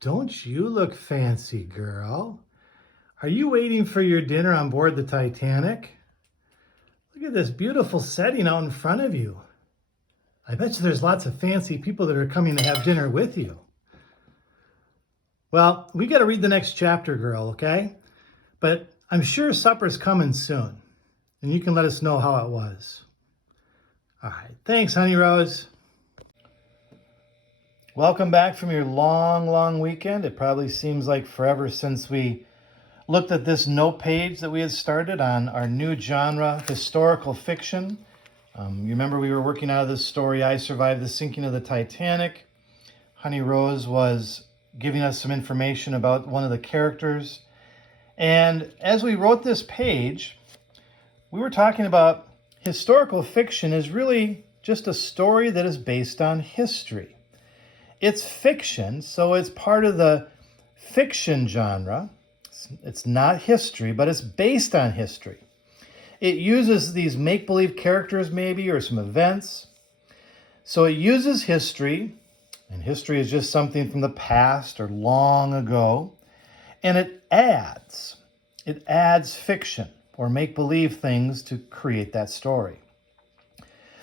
Don't you look fancy, girl? Are you waiting for your dinner on board the Titanic? Look at this beautiful setting out in front of you. I bet you there's lots of fancy people that are coming to have dinner with you. Well, we got to read the next chapter, girl, okay? But I'm sure supper's coming soon, and you can let us know how it was. All right. Thanks, Honey Rose. Welcome back from your long weekend. It probably seems like forever since we looked at this note page that we had started on our new genre, historical fiction. You remember we were working out of this story, I Survived the Sinking of the Titanic. Honey Rose was giving us some information about one of the characters. And as we wrote this page, we were talking about historical fiction is really just a story that is based on history. It's fiction, so it's part of the fiction genre. It's not history, but it's based on history. It uses these make-believe characters maybe, or some events. So it uses history, and history is just something from the past or long ago, and it adds fiction or make-believe things to create that story.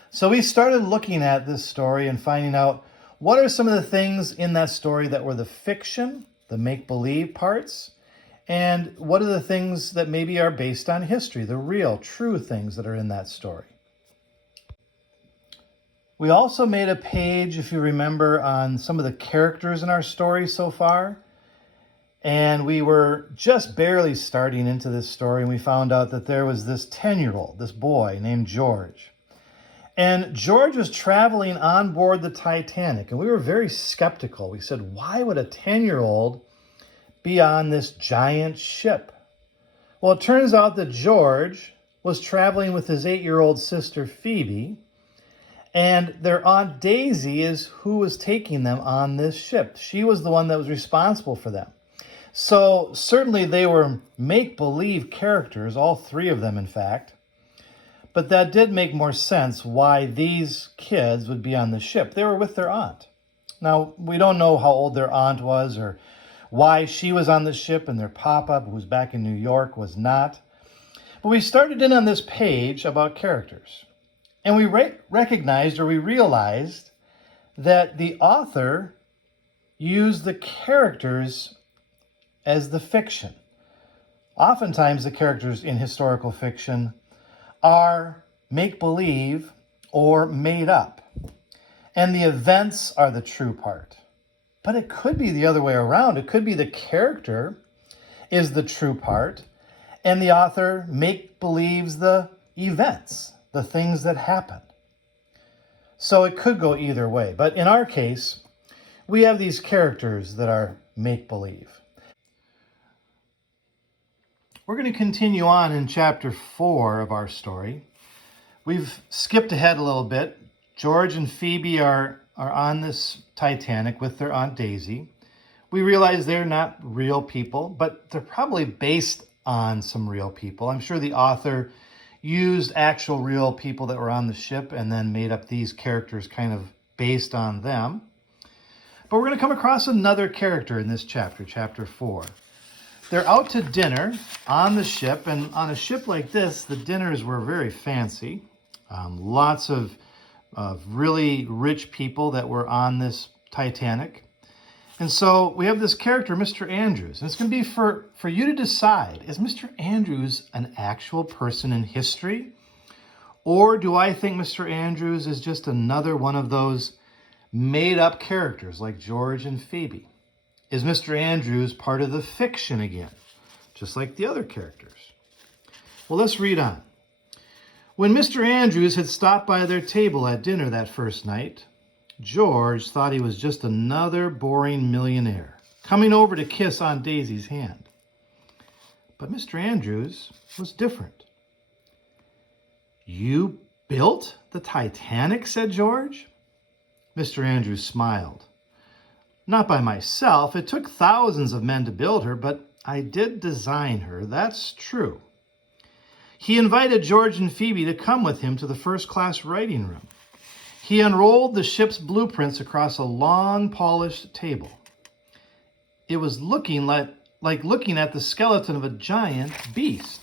So we started looking at this story and finding out what are some of the things in that story that were the fiction, the make-believe parts, and what are the things that maybe are based on history, the real, true things that are in that story. We also made a page, if you remember, on some of the characters in our story so far. And we were just barely starting into this story, and we found out that there was this 10-year-old, this boy named George. And George was traveling on board the Titanic, and we were very skeptical. We said, why would a 10-year-old be on this giant ship? Well, it turns out that George was traveling with his 8-year-old sister, Phoebe, and their Aunt Daisy is who was taking them on this ship. She was the one that was responsible for them. So certainly they were make-believe characters, all three of them, in fact. But that did make more sense why these kids would be on the ship. They were with their aunt. Now, we don't know how old their aunt was or why she was on the ship and their papa, who was back in New York, was not. But we started in on this page about characters. And we recognized, or we realized, that the author used the characters as the fiction. Oftentimes, the characters in historical fiction are make-believe or made up, and the events are the true part. But it could be the other way around. It could be the character is the true part, and the author make-believes the events, the things that happened. So it could go either way. But in our case, we have these characters that are make-believe. We're going to continue on in chapter 4 of our story. We've skipped ahead a little bit. George and Phoebe are on this Titanic with their Aunt Daisy. We realize they're not real people, but they're probably based on some real people. I'm sure the author used actual real people that were on the ship and then made up these characters kind of based on them. But we're going to come across another character in this chapter, chapter 4. They're out to dinner on the ship, and on a ship like this, the dinners were very fancy. Lots of really rich people that were on this Titanic. And so we have this character, Mr. Andrews. And it's going to be for you to decide, is Mr. Andrews an actual person in history? Or do I think Mr. Andrews is just another one of those made-up characters like George and Phoebe? Is Mr. Andrews part of the fiction again, just like the other characters? Well, let's read on. When Mr. Andrews had stopped by their table at dinner that first night, George thought he was just another boring millionaire coming over to kiss Aunt Daisy's hand. But Mr. Andrews was different. "You built the Titanic?" said George. Mr. Andrews smiled. "Not by myself. It took thousands of men to build her, but I did design her. That's true." He invited George and Phoebe to come with him to the first-class writing room. He unrolled the ship's blueprints across a long, polished table. It was looking like looking at the skeleton of a giant beast.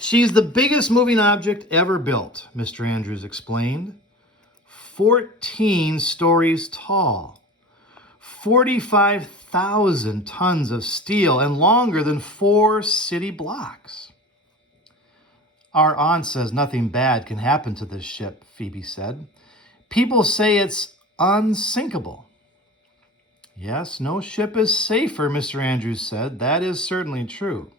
She's the biggest moving object ever built, Mr. Andrews explained. 14 stories tall, 45,000 tons of steel, and longer than 4 city blocks. Our aunt says nothing bad can happen to this ship, Phoebe said. People say it's unsinkable. Yes, no ship is safer, Mr. Andrews said. That is certainly true.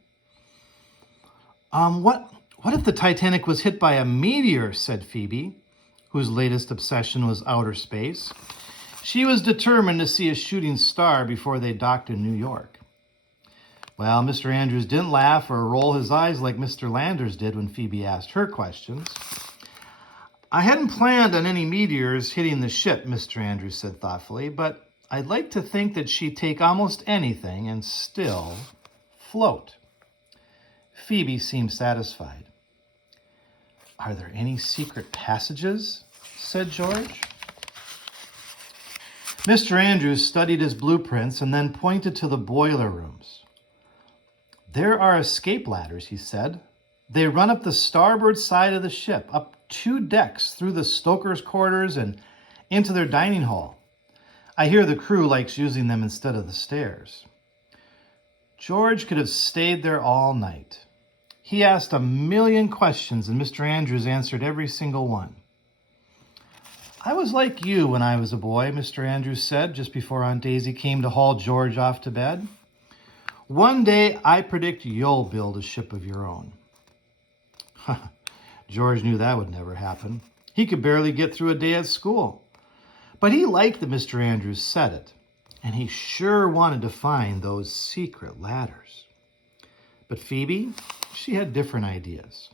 What if the Titanic was hit by a meteor, said Phoebe, whose latest obsession was outer space. She was determined to see a shooting star before they docked in New York. Well, Mr. Andrews didn't laugh or roll his eyes like Mr. Landers did when Phoebe asked her questions. I hadn't planned on any meteors hitting the ship, Mr. Andrews said thoughtfully, but I'd like to think that she'd take almost anything and still float. Phoebe seemed satisfied. Are there any secret passages? Said George. Mr. Andrews studied his blueprints and then pointed to the boiler rooms. There are escape ladders, he said. They run up the starboard side of the ship, up 2 decks through the stoker's quarters and into their dining hall. I hear the crew likes using them instead of the stairs. George could have stayed there all night. He asked a million questions, and Mr. Andrews answered every single one. I was like you when I was a boy, Mr. Andrews said, just before Aunt Daisy came to haul George off to bed. One day, I predict you'll build a ship of your own. George knew that would never happen. He could barely get through a day at school. But he liked that Mr. Andrews said it, and he sure wanted to find those secret ladders. But Phoebe, she had different ideas.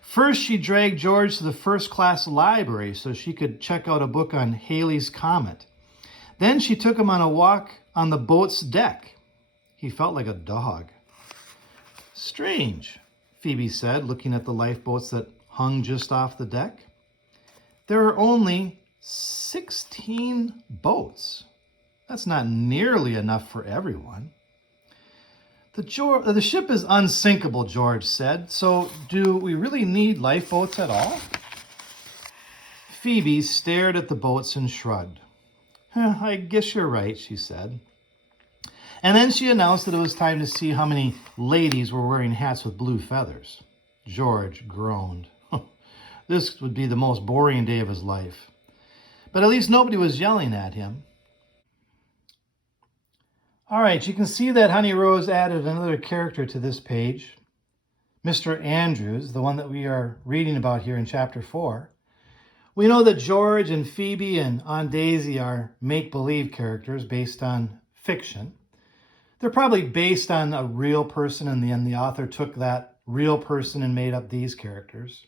First, she dragged George to the first-class library so she could check out a book on Halley's Comet. Then she took him on a walk on the boat's deck. He felt like a dog. Strange, Phoebe said, looking at the lifeboats that hung just off the deck. There are only 16 boats. That's not nearly enough for everyone. The ship is unsinkable, George said. So do we really need lifeboats at all? Phoebe stared at the boats and shrugged. I guess you're right, she said. And then she announced that it was time to see how many ladies were wearing hats with blue feathers. George groaned. This would be the most boring day of his life. But at least nobody was yelling at him. All right, you can see that Honey Rose added another character to this page. Mr. Andrews, the one that we are reading about here in chapter 4. We know that George and Phoebe and Aunt Daisy are make-believe characters based on fiction. They're probably based on a real person, and then the author took that real person and made up these characters.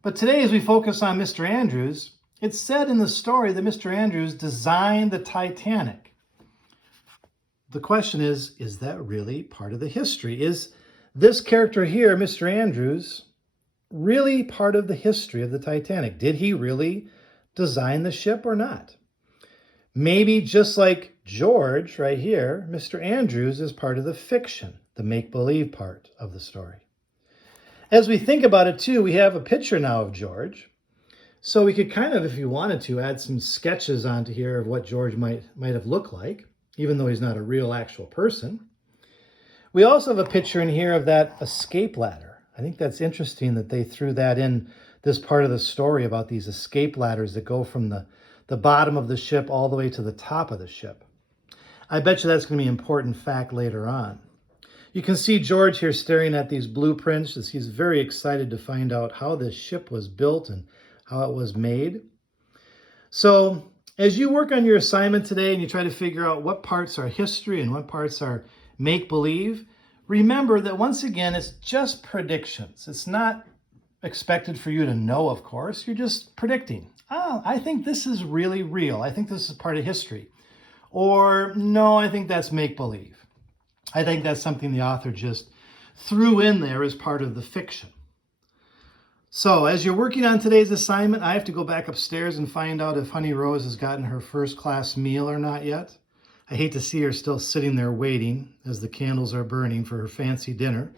But today, as we focus on Mr. Andrews, it's said in the story that Mr. Andrews designed the Titanic. The question is that really part of the history? Is this character here, Mr. Andrews, really part of the history of the Titanic? Did he really design the ship or not? Maybe just like George right here, Mr. Andrews is part of the fiction, the make-believe part of the story. As we think about it too, we have a picture now of George. So we could kind of, if you wanted to, add some sketches onto here of what George might have looked like, even though he's not a real actual person. We also have a picture in here of that escape ladder. I think that's interesting that they threw that in this part of the story about these escape ladders that go from the bottom of the ship all the way to the top of the ship. I bet you that's going to be an important fact later on. You can see George here staring at these blueprints as he's very excited to find out how this ship was built and how it was made. So as you work on your assignment today and you try to figure out what parts are history and what parts are make-believe, remember that once again, it's just predictions. It's not expected for you to know, of course. You're just predicting. I think this is really real. I think this is part of history. Or, no, I think that's make-believe. I think that's something the author just threw in there as part of the fiction. So as you're working on today's assignment, I have to go back upstairs and find out if Honey Rose has gotten her first-class meal or not yet. I hate to see her still sitting there waiting as the candles are burning for her fancy dinner.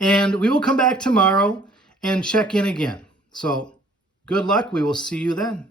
And we will come back tomorrow and check in again. So good luck. We will see you then.